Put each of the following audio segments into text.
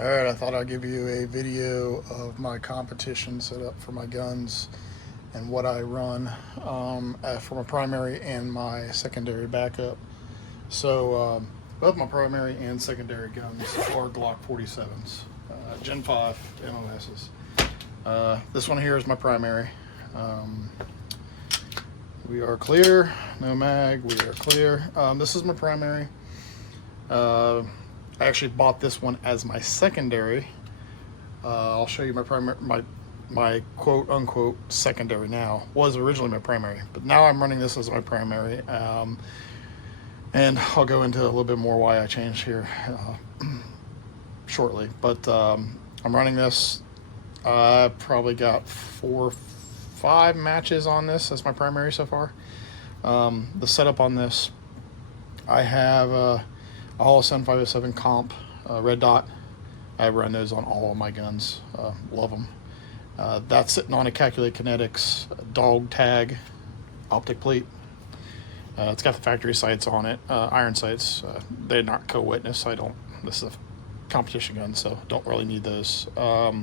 Alright, I thought I'd give you a video of my competition set up for my guns and what I run for my primary and my secondary backup. So, both my primary and secondary guns are Glock 47s, Gen 5 MOSs. This one here is my primary. We are clear, no mag, we are clear. This is my primary. I actually bought this one as my secondary. I'll show you my primary, my quote unquote secondary now. Was originally my primary, but now I'm running this as my primary. And I'll go into a little bit more why I changed here shortly. But I'm running this. I probably got 4 or 5 matches on this as my primary so far. The setup on this, I have a Holosun 507 comp, red dot. I run those on all of my guns. Love them. That's sitting on a Calculate Kinetics dog tag optic plate. It's got the factory sights on it, iron sights. They're not co-witness. This is a competition gun, so don't really need those. Got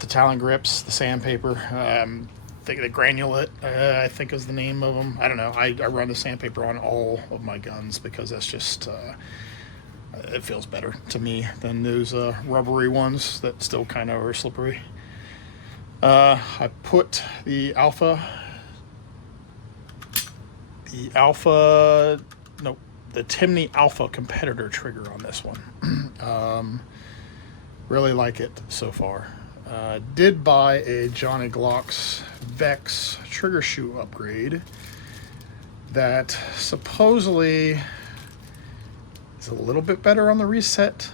the Talon grips, the sandpaper. I think the Granulate, I think is the name of them. I don't know. I run the sandpaper on all of my guns because that's just, it feels better to me than those rubbery ones that still kind of are slippery. I put the Timney Alpha competitor trigger on this one. Really like it so far. Did buy a Johnny Glock's Vex trigger shoe upgrade that supposedly is a little bit better on the reset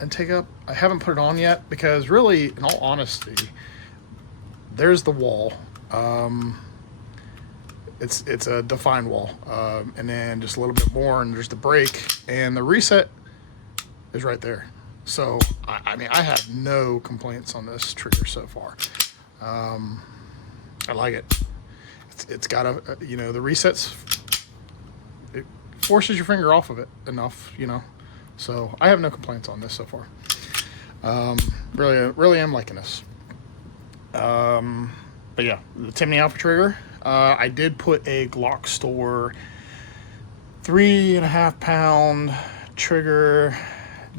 and take up. I haven't put it on yet because really, in all honesty, there's the wall. It's a defined wall, and then just a little bit more, and there's the break, and the reset is right there. So, I mean, I have no complaints on this trigger so far. I like it. It's got the resets, it forces your finger off of it enough, So, I have no complaints on this so far. Really am liking this. But yeah, the Timney Alpha trigger. I did put a Glock Store 3.5 pound trigger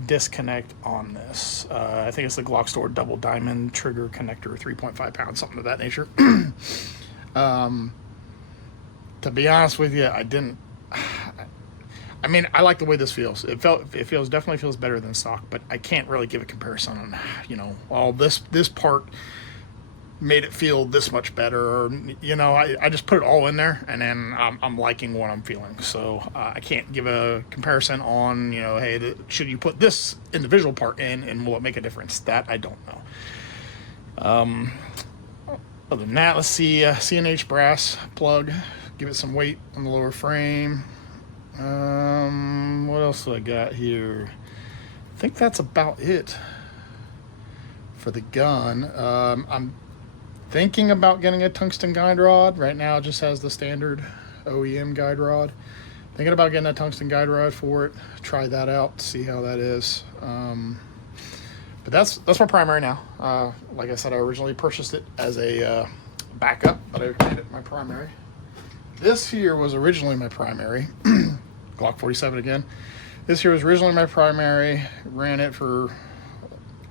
disconnect on this. I think it's the Glock Store double diamond trigger connector, 3.5 pounds, something of that nature. To be honest with you, I mean, I like the way this feels. It definitely feels better than stock, but I can't really give a comparison on, this part made it feel this much better, or I just put it all in there, and then I'm liking what I'm feeling. So I can't give a comparison on hey, should you put this individual part in and will it make a difference? That I don't know. Other than that, let's see, CNH brass plug, give it some weight on the lower frame. What else do I got here? I think that's about it for the gun. I'm thinking about getting a tungsten guide rod. Right now it just has the standard OEM guide rod. Thinking about getting a tungsten guide rod for it. Try that out, see how that is. But that's my primary now. Like I said, I originally purchased it as a backup, but I made it my primary. This here was originally my primary. Glock 47 again. This here was originally my primary. Ran it for,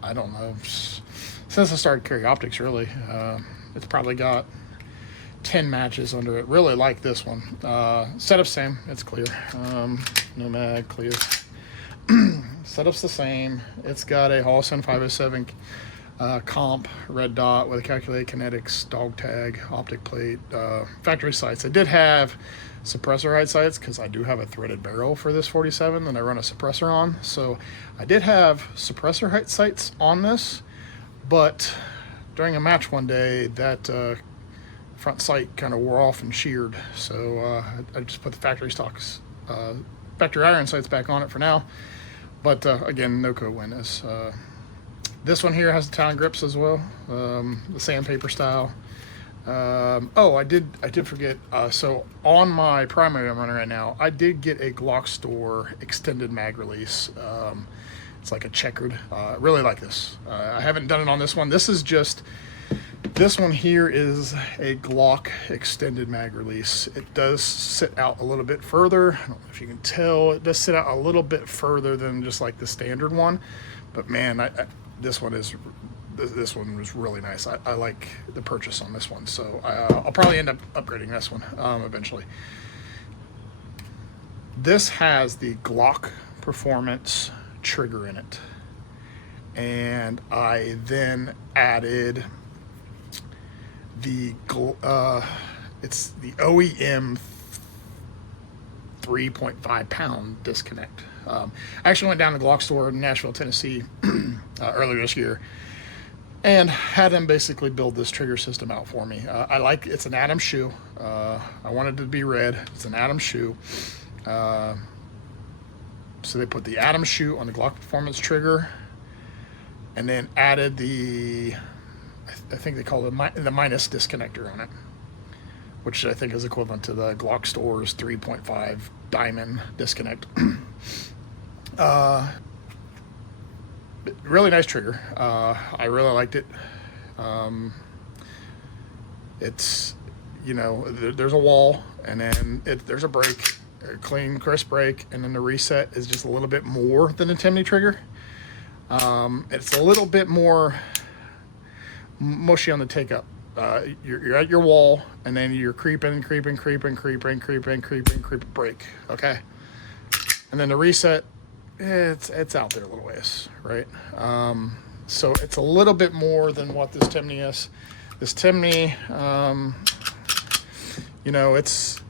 I don't know, since I started carrying optics, really. It's probably got 10 matches under it. Really like this one. Setup same, it's clear. No mag, clear. Setup's the same. It's got a Holosun 507 comp, red dot with a Calculate Kinetics dog tag, optic plate, factory sights. I did have suppressor height sights because I do have a threaded barrel for this 47 that I run a suppressor on. So I did have suppressor height sights on this. But during a match one day, that front sight kind of wore off and sheared. So I just put the factory iron sights back on it for now. But again, no co-witness. This one here has the Talon grips as well, the sandpaper style. Oh, I did forget. So on my primary I'm running right now, I did get a Glock Store extended mag release. It's like a checkered. Really like this. I haven't done it on this one. This one here is a Glock extended mag release. It does sit out a little bit further. I don't know if you can tell. It does sit out a little bit further than just like the standard one. But man, this one was really nice. I like the purchase on this one. So I'll probably end up upgrading this one eventually. This has the Glock Performance trigger in it. And I then added it's the OEM 3.5 pound disconnect. I actually went down to the Glock Store in Nashville, Tennessee earlier this year and had them basically build this trigger system out for me. It's an Atom shoe. I wanted it to be red. It's an Atom shoe. So they put the Atom shoe on the Glock Performance trigger and then added I think they call it the minus disconnector on it, which I think is equivalent to the Glock Store's 3.5 diamond disconnect. Really nice trigger. I really liked it. It's, there's a wall, and then there's a break, a clean, crisp break, and then the reset is just a little bit more than the Timney trigger. It's a little bit more mushy on the take up. You're at your wall, and then you're creeping, break, okay? And then the reset, it's out there a little ways, right? So it's a little bit more than what this Timney is. This Timney, it's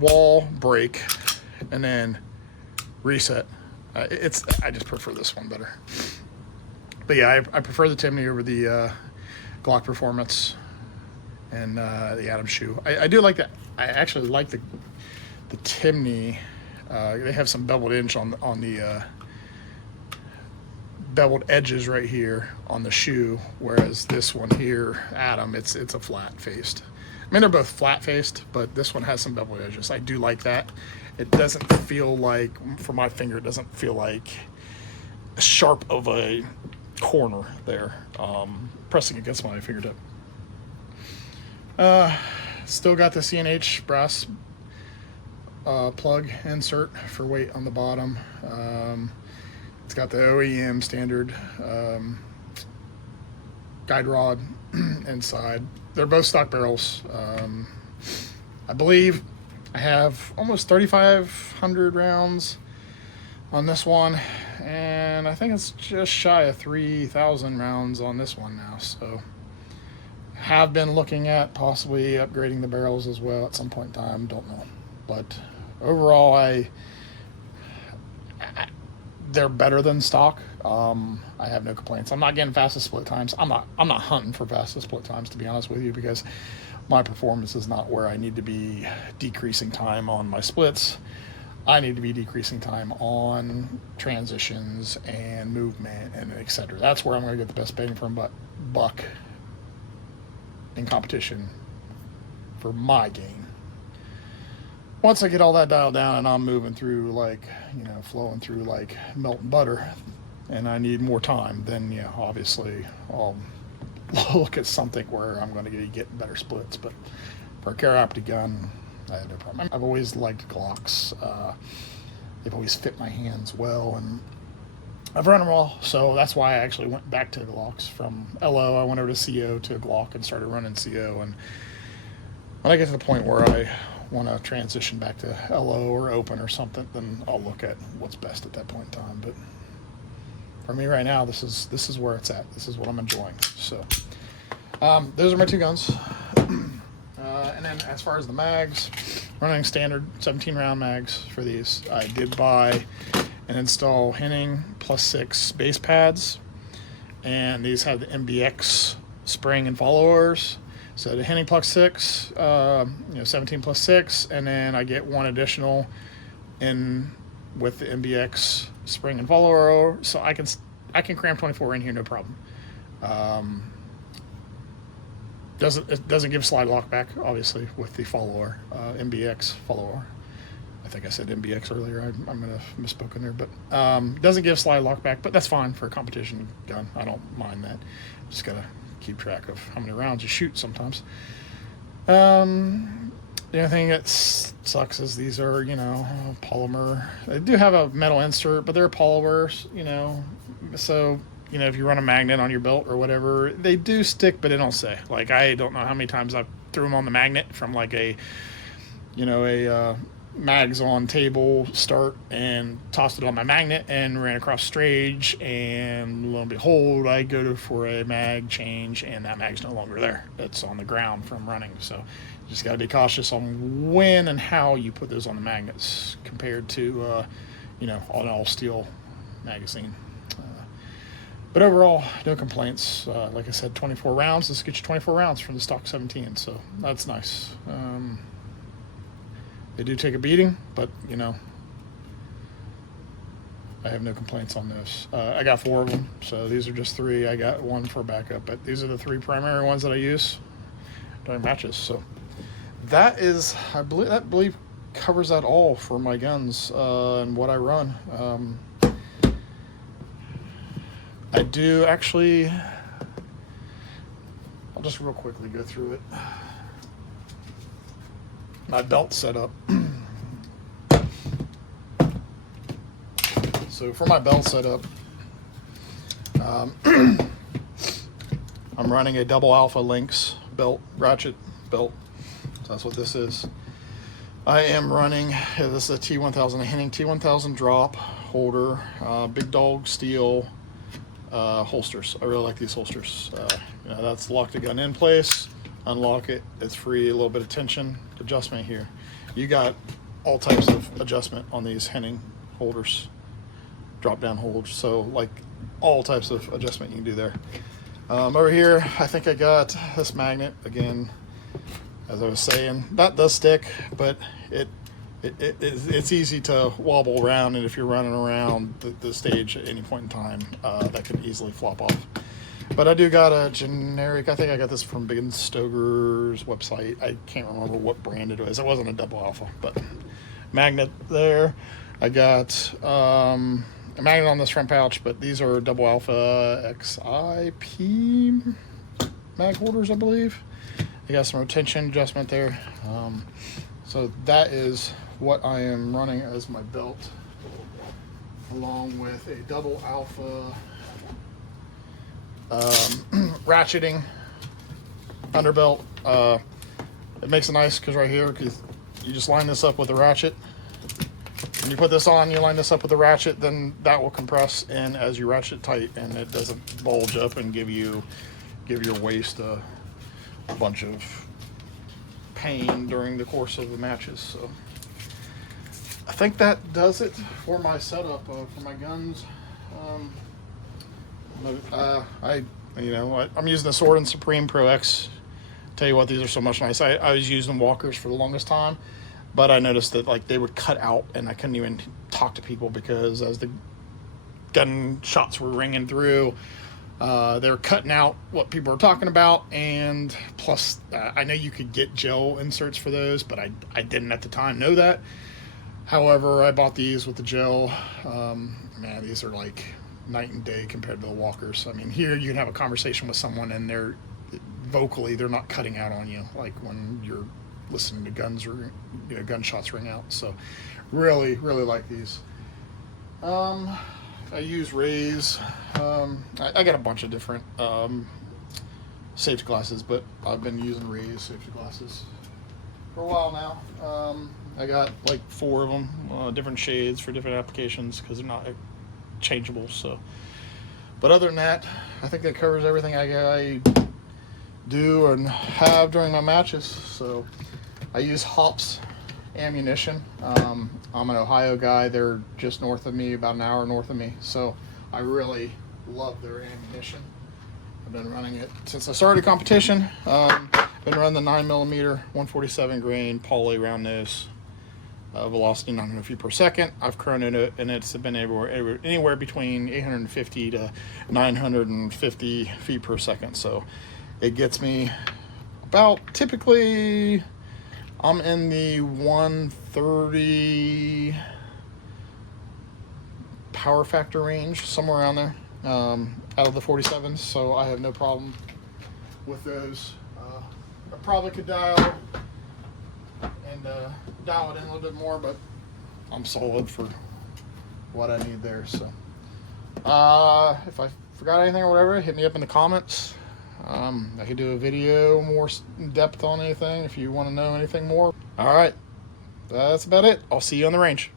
wall, break, and then reset. I just prefer this one better. But yeah, I prefer the Timney over the Glock Performance and the Atom shoe. I do like that. I actually like the Timney. They have some beveled edge on the beveled edges right here on the shoe, whereas this one here, Atom, it's a flat faced. I mean, they're both flat faced, but this one has some beveled edges. I do like that. It doesn't feel like, for my finger, it doesn't feel like sharp of a corner there, pressing against my fingertip. Still got the CNH brass plug insert for weight on the bottom. It's got the OEM standard guide rod inside. They're both stock barrels. I believe I have almost 3,500 rounds on this one, and I think it's just shy of 3,000 rounds on this one now. So have been looking at possibly upgrading the barrels as well at some point in time. Don't know, but overall, they're better than stock. I have no complaints. I'm not getting fastest split times. I'm not hunting for fastest split times, to be honest with you, because my performance is not where I need to be decreasing time on my splits. I need to be decreasing time on transitions and movement and etc. That's where I'm going to get the best bang for buck in competition for my game. Once I get all that dialed down and I'm moving through flowing through like melting butter, and I need more time, then yeah, obviously I'll look at something where I'm going to get better splits. But for a carry-optic gun, I have no problem. I've always liked Glocks. They've always fit my hands well, and I've run them all. So that's why I actually went back to Glocks from LO. I went over to CO to Glock and started running CO. And when I get to the point where I want to transition back to LO or open or something, then I'll look at what's best at that point in time. But for me right now, this is where it's at. This is what I'm enjoying. So those are my two guns. And then as far as the mags, running standard 17 round mags for these. I did buy and install Henning +6 base pads, and these have the MBX spring and followers. So the Henning +6, 17 +6, and then I get one additional in with the MBX spring and follower, so I can cram 24 in here, no problem. It doesn't give slide lock back, obviously, with the follower, MBX follower. I think I said MBX earlier. I'm going to have misspoken there, but doesn't give slide lock back, but that's fine for a competition gun. I don't mind that. Just got to keep track of how many rounds you shoot sometimes. The only thing that sucks is these are, polymer. They do have a metal insert, but they're polymers, so, if you run a magnet on your belt or whatever, they do stick, but they don't stay. Like, I don't know how many times I threw them on the magnet from like a mags on table start and tossed it on my magnet and ran across stage, and lo and behold, I go for a mag change and that mag's no longer there. It's on the ground from running. So you just got to be cautious on when and how you put those on the magnets compared to an all steel magazine. But overall, no complaints. Like I said, 24 rounds. This gets you 24 rounds from the stock 17, so that's nice. They do take a beating, but, I have no complaints on this. I got 4 of them, so these are just 3. I got 1 for backup, but these are the 3 primary ones that I use during matches. So that is, I believe covers that all for my guns and what I run. I do actually, I'll just real quickly go through it. My belt setup. So for my belt setup, I'm running a double alpha Lynx belt, ratchet belt. So that's what this is. I am running, this is a T1000, a Henning T1000 drop holder, big dog steel holsters. I really like these holsters. That's lock the gun in place, unlock it, it's free, a little bit of tension adjustment here. You got all types of adjustment on these Henning holders, drop down holders, so like all types of adjustment you can do there. Over here, I think I got this magnet again, as I was saying. That does stick, but it's easy to wobble around, and if you're running around the stage at any point in time, that could easily flop off. But I do got a generic, I think I got this from Big & Stoger's website. I can't remember what brand it was. It wasn't a double alpha, but magnet there. I got a magnet on this front pouch, but these are double alpha XIP mag holders, I believe. I got some retention adjustment there. So that is what I am running as my belt, along with a double alpha ratcheting underbelt. It makes it nice because right here, because you just line this up with a ratchet. When you put this on, you line this up with the ratchet, then that will compress in as you ratchet tight, and it doesn't bulge up and give your waist a bunch of pain during the course of the matches. So I think that does it for my setup for my guns. I'm using the Sword and Supreme Pro X. Tell you what, these are so much nice. I was using walkers for the longest time, but I noticed that like they would cut out and I couldn't even talk to people because as the gun shots were ringing through, they were cutting out what people were talking about. And plus, I know you could get gel inserts for those, but I didn't at the time know that. However, I bought these with the gel. Man, these are like night and day compared to the walkers. I mean, here you can have a conversation with someone and they're not cutting out on you like when you're listening to gunshots ring out. So really like these. I use Rays. I got a bunch of different safety glasses, but I've been using Rays safety glasses for a while now. I got like 4 of them, different shades for different applications because they're not changeable. So, but other than that, I think that covers everything I do and have during my matches. So I use Hops ammunition. I'm an Ohio guy. They're just north of me, about an hour north of me. So I really love their ammunition. I've been running it since I started competition. Been running the 9mm 147 grain poly round nose. Velocity 900 feet per second. I've chronoed it, and it's been anywhere between 850 to 950 feet per second. So it gets me about, typically I'm in the 130 power factor range, somewhere around there, out of the 47s, so I have no problem with those. I probably could dial and dial it in a little bit more, but I'm solid for what I need there. So if I forgot anything or whatever, hit me up in the comments. I could do a video more in depth on anything if you want to know anything more. All right, that's about it. I'll see you on the range.